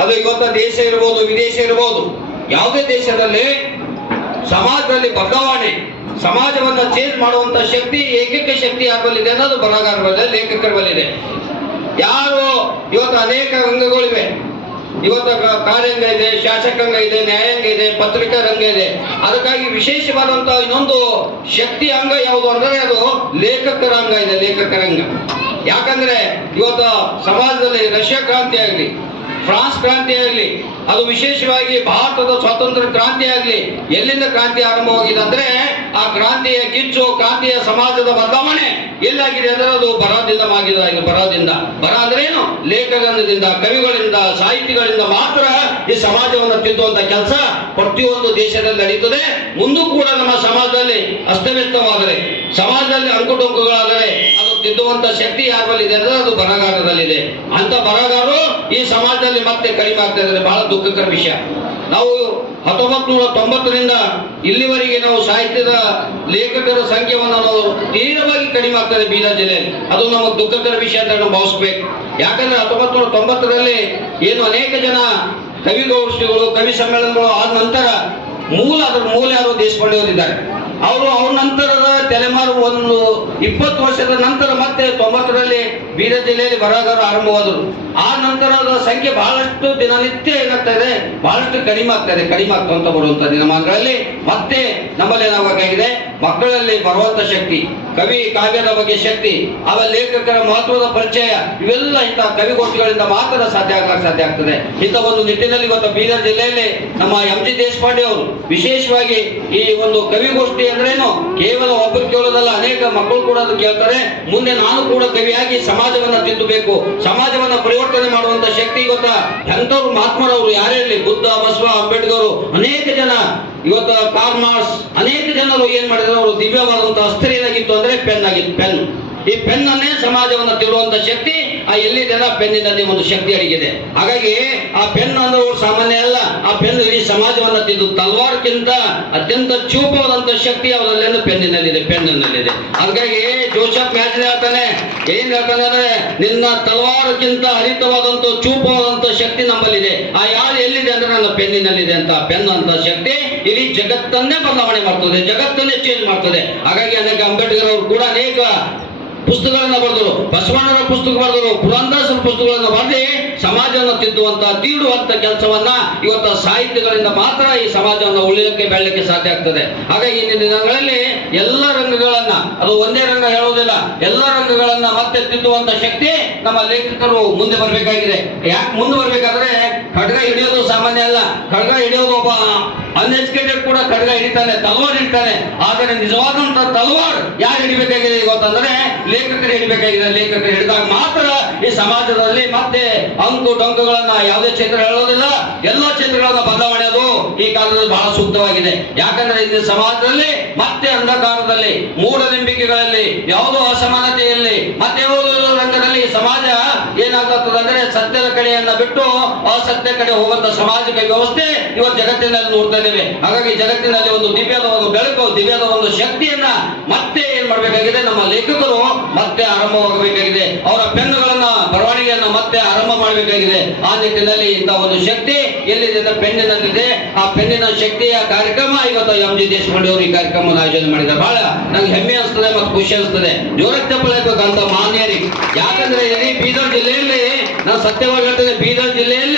ಅದು ಇವತ್ತು ದೇಶ ಇರ್ಬೋದು, ವಿದೇಶ ಇರ್ಬೋದು. ಯಾವುದೇ ದೇಶದಲ್ಲಿ ಸಮಾಜದಲ್ಲಿ ಬದಲಾವಣೆ, ಸಮಾಜವನ್ನ ಚೇಂಜ್ ಮಾಡುವಂತ ಶಕ್ತಿ, ಏಕೈಕ ಶಕ್ತಿ ಯಾರಲ್ಲಿದೆ ಅನ್ನೋದು ಬರಹಗಾರರ ಲೇಖಕರ ಬಲ್ಲಿದೆ ಯಾರು ಇವತ್ತು ಅನೇಕ ರಂಗಗಳಿವೆ ಇವತ್ತು ಕಾರ್ಯಾಂಗ ಇದೆ, ಶಾಸಕಾಂಗ ಇದೆ, ನ್ಯಾಯಾಂಗ ಇದೆ, ಪತ್ರಿಕಾ ರಂಗ ಇದೆ. ಅದಕ್ಕಾಗಿ ವಿಶೇಷವಾದಂತ ಇನ್ನೊಂದು ಶಕ್ತಿ ಅಂಗ ಯಾವುದು ಅಂದರೆ ಅದು ಲೇಖಕರ ಅಂಗ ಇದೆ ಲೇಖಕರ ಅಂಗ ಯಾಕಂದ್ರೆ ಇವತ್ತು ಸಮಾಜದಲ್ಲಿ ರಷ್ಯಾ ಕ್ರಾಂತಿ ಆಗಲಿ ಫ್ರಾನ್ಸ್ ಕ್ರಾಂತಿ ಆಗಲಿ, ಅದು ವಿಶೇಷವಾಗಿ ಭಾರತದ ಸ್ವಾತಂತ್ರ್ಯ ಕ್ರಾಂತಿ ಆಗಲಿ, ಎಲ್ಲಿಂದ ಕ್ರಾಂತಿ ಆರಂಭವಾಗಿದೆ ಅಂದ್ರೆ ಆ ಕ್ರಾಂತಿಯ ಕಿಚ್ಚು, ಕ್ರಾಂತಿಯ ಸಮಾಜದ ಬದಲಾವಣೆ ಎಲ್ಲಾಗಿದೆ ಅಂದ್ರೆ ಅದು ಬರದಿಂದ ಆಗಿದೆ ಬರದಿಂದ ಬರ ಅಂದ್ರೆ ಏನು? ಲೇಖಕರಿಂದ ಕವಿಗಳಿಂದ, ಸಾಹಿತಿಗಳಿಂದ ಮಾತ್ರ ಈ ಸಮಾಜವನ್ನು ತಿದ್ದುವಂತ ಕೆಲಸ ಪ್ರತಿಯೊಂದು ದೇಶದಲ್ಲಿ ನಡೀತದೆ. ಮುಂದೂ ಕೂಡ ನಮ್ಮ ಸಮಾಜದಲ್ಲಿ ಅಸ್ತವ್ಯಸ್ತವಾದರೆ ಸಮಾಜದಲ್ಲಿ ಅಂಕುಟುಂಕುಗಳಾದರೆ ತಿದ್ದುವಂತ ಶಕ್ತಿ ಯಾರಲ್ಲಿದೆ ಅಂದ್ರೆ ಅದು ಬರಗಾರರಲ್ಲಿದೆ ಅಂತ ಬರಹಗಾರರು ಈ ಸಮಾಜದಲ್ಲಿ ಮತ್ತೆ ಕಡಿಮೆ ಆಗ್ತಾ ಇದ್ದಾರೆ ಬಹಳ ದುಃಖಕರ ವಿಷಯ. ನಾವು ಹತ್ತೊಂಬತ್ತು ನೂರ ತೊಂಬತ್ತರಿಂದ ಇಲ್ಲಿವರೆಗೆ ನಾವು ಸಾಹಿತ್ಯದ ಲೇಖಕರ ಸಂಖ್ಯೆಯನ್ನು ನಾವು ತೀವ್ರವಾಗಿ ಕಡಿಮೆ ಆಗ್ತದೆ ಬೀದರ್ ಜಿಲ್ಲೆಯಲ್ಲಿ. ಅದು ನಮಗೆ ದುಃಖಕರ ವಿಷಯ ಅಂತ ನಾವು ಭಾವಿಸ್ಬೇಕು. ಯಾಕಂದ್ರೆ ಹತ್ತೊಂಬತ್ತು ನೂರ ತೊಂಬತ್ತರಲ್ಲಿ ಏನು ಅನೇಕ ಜನ ಕವಿಗೋಷ್ಠಿಗಳು ಕವಿ ಸಮ್ಮೇಳನಗಳು ಆದ ನಂತರ ಮೂಲ, ಅದರ ಮೂಲ ಯಾರು ದೇಶಪಾಂಡೆಯವರಿದ್ದಾರೆ ಅವರು ಅವ್ರ ನಂತರದ ತಲೆಮಾರು ಒಂದು ಇಪ್ಪತ್ತು ವರ್ಷದ ನಂತರ ಮತ್ತೆ ತೊಂಬತ್ತರಲ್ಲಿ ಬೀದರ್ ಜಿಲ್ಲೆಯಲ್ಲಿ ಬರಹಗಾರರು ಆರಂಭವಾದರು. ಆ ನಂತರದ ಸಂಖ್ಯೆ ಬಹಳಷ್ಟು ದಿನನಿತ್ಯ ಏನಾಗ್ತಾ ಬಹಳಷ್ಟು ಕಡಿಮೆ ಆಗ್ತಾ ಇದೆ ಕಡಿಮೆ ಆಗ್ತಂತ ಬರುವಂತ ದಿನಮಾನಗಳಲ್ಲಿ ಮತ್ತೆ ನಮ್ಮಲ್ಲಿ ಏನಾಗಬೇಕಾಗಿದೆ ಮಕ್ಕಳಲ್ಲಿ ಬರುವಂತ ಶಕ್ತಿ, ಕವಿ ಕಾವ್ಯದ ಬಗ್ಗೆ ಶಕ್ತಿ ಅವ ಲೇಖಕರ ಮಹತ್ವದ ಪರಿಚಯ, ಇವೆಲ್ಲ ಇಂತಹ ಕವಿಗೋಷ್ಠಿಗಳಿಂದ ಮಾತ್ರ ಸಾಧ್ಯ ಆಗ್ಲಿಕ್ಕೆ ಸಾಧ್ಯ ಆಗ್ತದೆ. ಇಂಥ ಒಂದು ನಿಟ್ಟಿನಲ್ಲಿ ಇವತ್ತು ಬೀದರ್ ಜಿಲ್ಲೆಯಲ್ಲಿ ನಮ್ಮ ಎಂ ಜಿ ದೇಶಪಾಂಡೆ ಅವರು ವಿಶೇಷವಾಗಿ ಈ ಒಂದು ಕವಿಗೋಷ್ಠಿ ಅಂದ್ರೇನು? ಕೇವಲ ಒಬ್ಬರು ಕೇಳೋದಲ್ಲ ಮಕ್ಕಳು ಕೂಡ ಅದು ಕೇಳ್ತಾರೆ, ಮುಂದೆ ನಾನು ಕೂಡ ಕವಿಯಾಗಿ ಸಮಾಜವನ್ನ ತಿದ್ದಬೇಕು. ಸಮಾಜವನ್ನ ಪರಿವರ್ತನೆ ಮಾಡುವಂತ ಶಕ್ತಿ ಗೊತ್ತಾ ಎಂಥವ್ರು ಮಹಾತ್ಮರವರು ಯಾರೇ ಇರಲಿ, ಬುದ್ಧ, ಬಸವ, ಅಂಬೇಡ್ಕರ್, ಅನೇಕ ಜನ ಇವತ್ತು ಕಾರ್ಮಾರ್ಸ್ ಅನೇಕ ಜನರು ಏನ್ ಮಾಡಿದ್ರು, ಅವರು ದಿವ್ಯವಾದಂತಹ ಅಸ್ತ್ರ ಏನಾಗಿತ್ತು ಅಂದ್ರೆ ಪೆನ್ ಆಗಿತ್ತು ಪೆನ್ ಈ ಪೆನ್ನನ್ನೇ ಸಮಾಜವನ್ನ ತಿಳುವಂತ ಶಕ್ತಿ, ಆ ಎಲ್ಲಿದೆ ಪೆನ್ನಿನಲ್ಲಿ ಒಂದು ಶಕ್ತಿ ಅಡಗಿದೆ. ಹಾಗಾಗಿ ಆ ಪೆನ್ ಅಂದ್ರೆ ಸಾಮಾನ್ಯ ಅಲ್ಲ. ಆ ಪೆನ್ ಇಡೀ ಸಮಾಜವನ್ನ ತಿದ್ದು ತಲ್ವಾರ್ಕ್ಕಿಂತ ಅತ್ಯಂತ ಚೂಪವಾದಂತ ಶಕ್ತಿ ಅವರಲ್ಲಿ ಪೆನ್ನಿನಲ್ಲಿದೆ ಪೆನ್ನಿನಲ್ಲಿದೆ ಹಾಗಾಗಿ ಜೋಸಫ್ ಮ್ಯಾಚ್ ಹೇಳ್ತಾನೆ, ಏನ್ ಹೇಳ್ತಾನೆ ನಿನ್ನ ತಲವಾರಕ್ಕಿಂತ ಹರಿತವಾದಂತ ಚೂಪವಾದಂತ ಶಕ್ತಿ ನಮ್ಮಲ್ಲಿದೆ. ಆ ಯಾರು ಎಲ್ಲಿದೆ ಅಂದ್ರೆ ನನ್ನ ಪೆನ್ನಿನಲ್ಲಿದೆ ಅಂತ. ಪೆನ್ ಅಂತ ಶಕ್ತಿ ಇಡೀ ಜಗತ್ತನ್ನೇ ಬದಲಾವಣೆ ಮಾಡ್ತದೆ, ಜಗತ್ತನ್ನೇ ಚೇಂಜ್ ಮಾಡ್ತದೆ. ಹಾಗಾಗಿ ಅನೇಕ ಅಂಬೇಡ್ಕರ್ ಅವರು ಕೂಡ ಅನೇಕ ಪುಸ್ತಕಗಳನ್ನ ಬರೆದರು ಬಸವಣ್ಣನ ಪುಸ್ತಕ ಬರೆದರು ಪುರಂದಾಸನ ಪುಸ್ತಕಗಳನ್ನ ಬರೆದಿ ಸಮಾಜವನ್ನು ತಿದ್ದುವಂತ ತೀಡುವಂತ ಕೆಲಸವನ್ನ ಇವತ್ತು ಸಾಹಿತ್ಯಗಳಿಂದ ಮಾತ್ರ ಈ ಸಮಾಜವನ್ನು ಉಳಿಯೋಕ್ಕೆ ಬೆಳಲಿಕ್ಕೆ ಸಾಧ್ಯ ಆಗ್ತದೆ. ಹಾಗಾಗಿ ಇಂದಿನ ದಿನಗಳಲ್ಲಿ ಎಲ್ಲ ರಂಗಗಳನ್ನ, ಅದು ಒಂದೇ ರಂಗ ಹೇಳುವುದಿಲ್ಲ, ಎಲ್ಲ ರಂಗಗಳನ್ನ ಮತ್ತೆ ತಿದ್ದುವಂತ ಶಕ್ತಿ ನಮ್ಮ ಲೇಖಕರು ಮುಂದೆ ಬರಬೇಕಾಗಿದೆ. ಯಾಕೆ ಮುಂದೆ ಬರಬೇಕಾದ್ರೆ, ಖಡ್ಗ ಹಿಡಿಯೋದು ಸಾಮಾನ್ಯ ಅಲ್ಲ. ಖಡ್ಗ ಹಿಡಿಯೋದು ಒಬ್ಬ ಅನ್ಎಜುಕೇಟೆಡ್ ಕೂಡ ಖಡ್ಗ ಹಿಡಿತಾನೆ, ತಲವಾರ್ ಹಿಡಿತಾನೆ. ಆದರೆ ನಿಜವಾದಂತ ತಲವಾರ್ ಯಾರು ಹಿಡಿಬೇಕಾಗಿದೆ ಇವತ್ತಂದ್ರೆ ಲೇಖಕರು ಹೇಳಬೇಕಾಗಿದೆ, ಲೇಖಕರು ಹೇಳಿದಾಗ ಮಾತ್ರ ಈ ಸಮಾಜದಲ್ಲಿ ಮತ್ತೆ ಅಂಕು ಡೊಂಕುಗಳನ್ನ ಯಾವುದೇ ಕ್ಷೇತ್ರ ಹೇಳೋದಿಲ್ಲ. ಎಲ್ಲ ಕ್ಷೇತ್ರಗಳನ್ನ ಬದಲಾವಣೆ ಅದು. ಈ ಕಾಲದಲ್ಲಿ ಬಹಳ ಸೂಕ್ತವಾಗಿದೆ. ಯಾಕಂದ್ರೆ ಇಂದಿನ ಸಮಾಜದಲ್ಲಿ ಮತ್ತೆ ಅಂಧಕಾರದಲ್ಲಿ, ಮೂಢನಂಬಿಕೆಗಳಲ್ಲಿ, ಯಾವುದೋ ಅಸಮಾನತೆಯಲ್ಲಿ, ಮತ್ತೆ ಬಿಟ್ಟು ಅಸತ್ಯ ಕಡೆ ಹೋಗುವಂತ ಸಾಮಾಜಿಕ ವ್ಯವಸ್ಥೆ ಇವತ್ತು ಜಗತ್ತಿನಲ್ಲಿ ನೋಡ್ತಾ ಇದ್ದೇವೆ. ಹಾಗಾಗಿ ಜಗತ್ತಿನಲ್ಲಿ ಒಂದು ದಿವ್ಯದ ಒಂದು ಬೆಳಕು, ದಿವ್ಯದ ಒಂದು ಶಕ್ತಿಯನ್ನ ಮತ್ತೆ ಏನ್ ಮಾಡ್ಬೇಕಾಗಿದೆ? ನಮ್ಮ ಲೇಖಕರು ಮತ್ತೆ ಆರಂಭವಾಗಬೇಕಾಗಿದೆ. ಅವರ ಪೆನ್ನುಗಳನ್ನ, ಬರವಣಿಗೆಯನ್ನ ಮತ್ತೆ ಆರಂಭ ಮಾಡಬೇಕಾಗಿದೆ. ಆ ನಿಟ್ಟಿನಲ್ಲಿ ಇಂಥ ಒಂದು ಶಕ್ತಿ ಎಲ್ಲಿದೆ ಪೆನ್ನಿನಲ್ಲಿದೆ. ಆ ಪೆನ್ನಿನ ಶಕ್ತಿಯ ಕಾರ್ಯಕ್ರಮ ಇವತ್ತು ಎಂ. ಜಿ. ದೇಶಪಾಂಡೆ ಅವರು ಈ ಕಾರ್ಯಕ್ರಮವನ್ನು ಆಯೋಜನೆ ಮಾಡಿದ್ದಾರೆ. ಬಹಳ ನಂಗೆ ಹೆಮ್ಮೆ ಅನಿಸ್ತದೆ ಮತ್ತು ಖುಷಿ ಅನಿಸ್ತದೆ. ಜೋರಾಗಿ ಅಂತ ಮಾನ್ಯರಿಗೆ ಯಾಕಂದ್ರೆ ಸತ್ಯವಾಗಿ ಬೀದರ್ ಜಿಲ್ಲೆಯಲ್ಲಿ